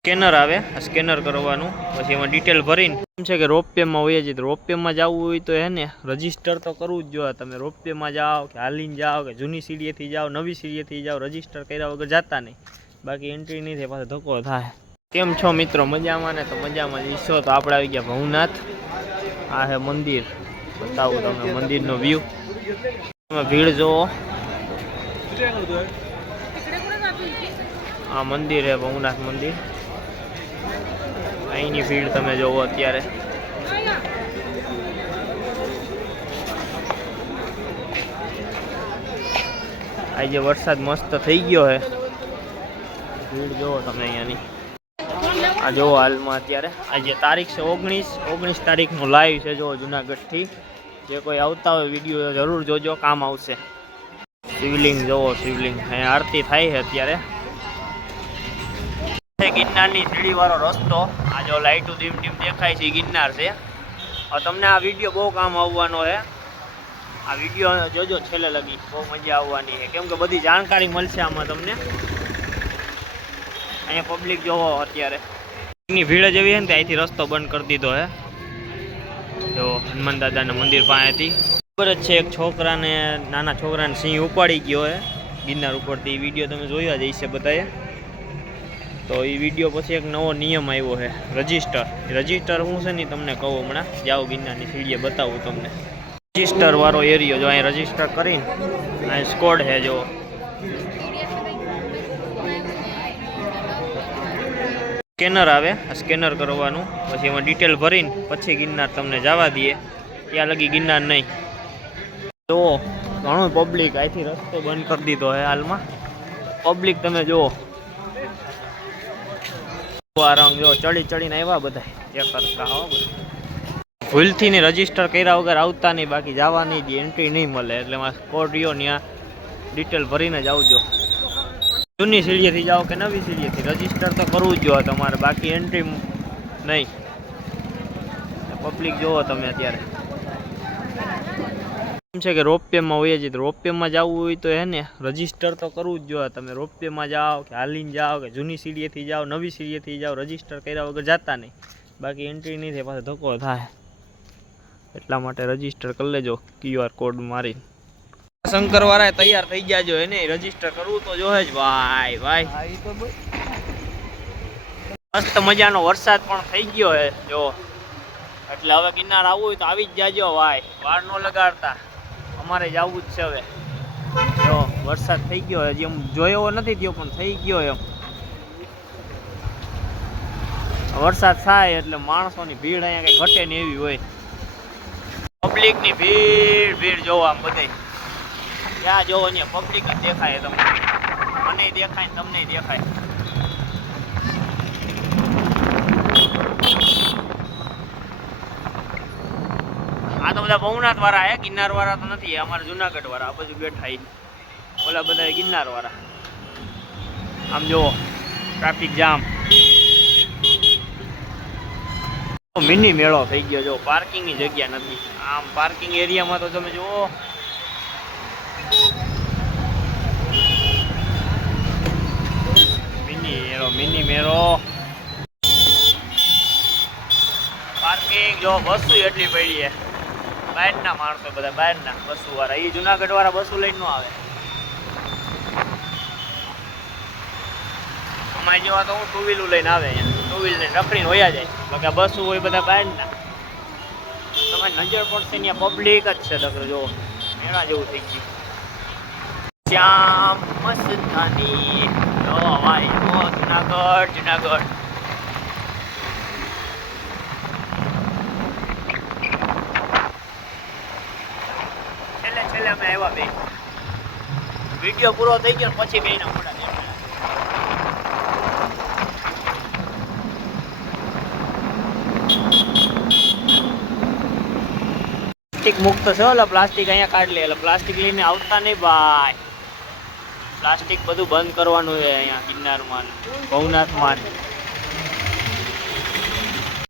Scanner આવે, આ scanner કરવાનું, પછી એમાં ડિટેલ ભરીને એમ છે કે રોપવેમાં હોય જ. રોપવેમાં જવું હોય તો હે ને રજીસ્ટર તો કરવું જ જોઈએ. તમે રોપવેમાં જાઓ કે હાલીને જાઓ કે જૂની સીડીએથી જાઓ, નવી સીડીએથી જાઓ, રજીસ્ટર કર્યા વગર જતા નહીં, બાકી એન્ટ્રી નહીં થાય, પાછો ધક્કો થાય. કેમ છો મિત્રો? મજામાં ને? તો મજામાં જ ઈચ્છો. તો આપણે આવી ગયા ભવનાથ. આ હે મંદિર, બતાવું તમને મંદિરનો વ્યૂ. તમે ભીડ જુઓ. આ મંદિર હે ભવનાથ મંદિર. અહીંની ભીડ તમે જોવો અત્યારે. આજે વરસાદ મસ્ત થઈ ગયો હે. ભીડ જોવો તમે અહીંયાની. આ જોવો હાલમાં અત્યારે આજે તારીખ છે 19 તારીખનું લાઈવ છે. જો જુનાગઢથી જે કોઈ આવતા હોય વિડીયો જરૂર જોજો, કામ આવશે. શિવલિંગ જોવો, શિવલિંગ. અહીંયા આરતી થાય છે અત્યારે. ગિરનારની સીડી વાળો રસ્તો. આ જો લાઈટો ધીમ ધીમ દેખાય છે, ગિરનાર છે. હવે તમને આ વિડીયો બહુ કામ આવવાનો છે. આ વિડીયો જોજો છેલ્લે લગી, બહુ મજા આવવાની છે, કેમ કે બધી જાણકારી મળશે આમાં તમને. અહીંયા પબ્લિક જોવો અત્યારે. એની ભીડ જેવી છે ને, અહીંથી રસ્તો બંધ કરી દીધો છે. જો હનુમાન દાદાના મંદિર પાસેથી ખબર જ છે, એક છોકરાને, નાના છોકરાને સિંહ ઉપાડી ગયો છે ગિરનાર ઉપરથી. વિડીયો તમે જોયા જ હશે બધાએ. તો એ વિડીયો પછી એક નવો નિયમ આવ્યો છે, રજીસ્ટર. રજીસ્ટર શું છે ને તમને કહું હમણાં. જાઓ ગિરનારની સીડીએ બતાવું તમને. રજીસ્ટર વાળો એરિયો જો અહીં રજીસ્ટર કરીને અહીં સ્કોડ છે. જો સ્કેનર આવે, આ સ્કેનર કરવાનું, પછી એમાં ડિટેલ ભરીને પછી ગિરનાર તમને જવા દઈએ. ત્યાં લગી ગિરનાર નહીં. જુઓ ઘણું પબ્લિક. અહીંથી રસ્તો બંધ કરી દીધો છે હાલમાં. પબ્લિક તમે જુઓ. આ રંગ જો ચડી ચડીને આવ્યા બધા એક સરખા. હો ભૂલથી ને રજીસ્ટર કર્યા વગર આવતા નહીં, બાકી જવાની જ એન્ટ્રી નહીં મળે. એટલે એમાં સ્કોડ રહ્યો ત્યાં ડિટેલ ભરીને જ આવજો. જૂની સીડીએથી જાઓ કે નવી સીડીએથી, રજીસ્ટર તો કરવું જ જોઈએ તમારે, બાકી એન્ટ્રી નહીં. પબ્લિક જોવો તમે અત્યારે. એમ છે કે રોપવેમાં હોય જ. રોપવેમાં જવું હોય તો હે ને રજીસ્ટર તો કરવું જ જોઈએ. તમે રોપવેમાં જાઓ કે હાલીને જાઓ કે જૂની સીડીએથી જાઓ, નવી સીડીએથી જાઓ, રજીસ્ટર કર્યા વગર જતા નહીં, બાકી એન્ટ્રી નહીં થાય, પાછો ધક્કો થાય. એટલા માટે રજીસ્ટર કરી લેજો QR કોડ મારી. શંકર વાળા તૈયાર થઈ જાજો. એને રજીસ્ટર કરવું તો જોહે જ ભાઈ. ભાઈ મસ્ત મજાનો વરસાદ પણ થઈ ગયો હે જો. એટલે હવે ગિરનાર આવવું હોય તો આવી જ જાજો ભાઈ, વાર ન લગાડતા. અમારે જવું જ છે હવે. જો વરસાદ થઈ ગયો, હજી એમ જોયો નથી થયો પણ થઈ ગયો એમ. વરસાદ થાય એટલે માણસોની ભીડ અહીંયા કઈ ઘટે ને એવી હોય. પબ્લિકની ભીડ જોવો આમ બધે. ત્યાં જોવો ને પબ્લિક જ દેખાય તમને. મને દેખાય ને તમને દેખાય. આ તો બધા ભવનાથ વાળા હે, ગિરનાર વાળા તો નથી. અમારા જુનાગઢ વાળા આ બાજુ બેઠા. ઓલા બધા ગિરનાર વાળા. આમ જુઓ ટ્રાફિક જામ. મિની મેળો થઈ ગયો. જો પાર્કિંગની જગ્યા નથી. આમ પાર્કિંગ એરિયામાં તો તમે જુઓ મિની મેળો. પાર્કિંગ જો બસો એટલી પડી છે. બહારના માણસો બધા, બહારના બસો વાળા. એ જુનાગઢ વાળા બસો લઈને ન આવે. અમારે જેવા તો હું ટુ વ્હીલર લઈને આવે. ટુ વ્હીલર રખડીને વયા જાય. બાકી બસો હોય બધા બહારના. તમારી નજર પડશે ત્યાં પબ્લિક જ છે. ડગર જો મેળા જેવું થઈ ગયું. શ્યામ મસ્તાની જો ભાઈ જો જુનાગઢ. જુનાગઢ છેલ્લે અમે આવ્યા બે. વિડીયો પૂરો થઈ ગયો પછી બે ના મોડા પ્લાસ્ટિક મુક્ત છે. ઓલા પ્લાસ્ટિક અહીંયા કાઢ લે. એટલે પ્લાસ્ટિક લઈને આવતા નહીં ભાઈ. પ્લાસ્ટિક બધું બંધ કરવાનું છે અહીંયા ગિરનારમાં, ભવનાથમાં.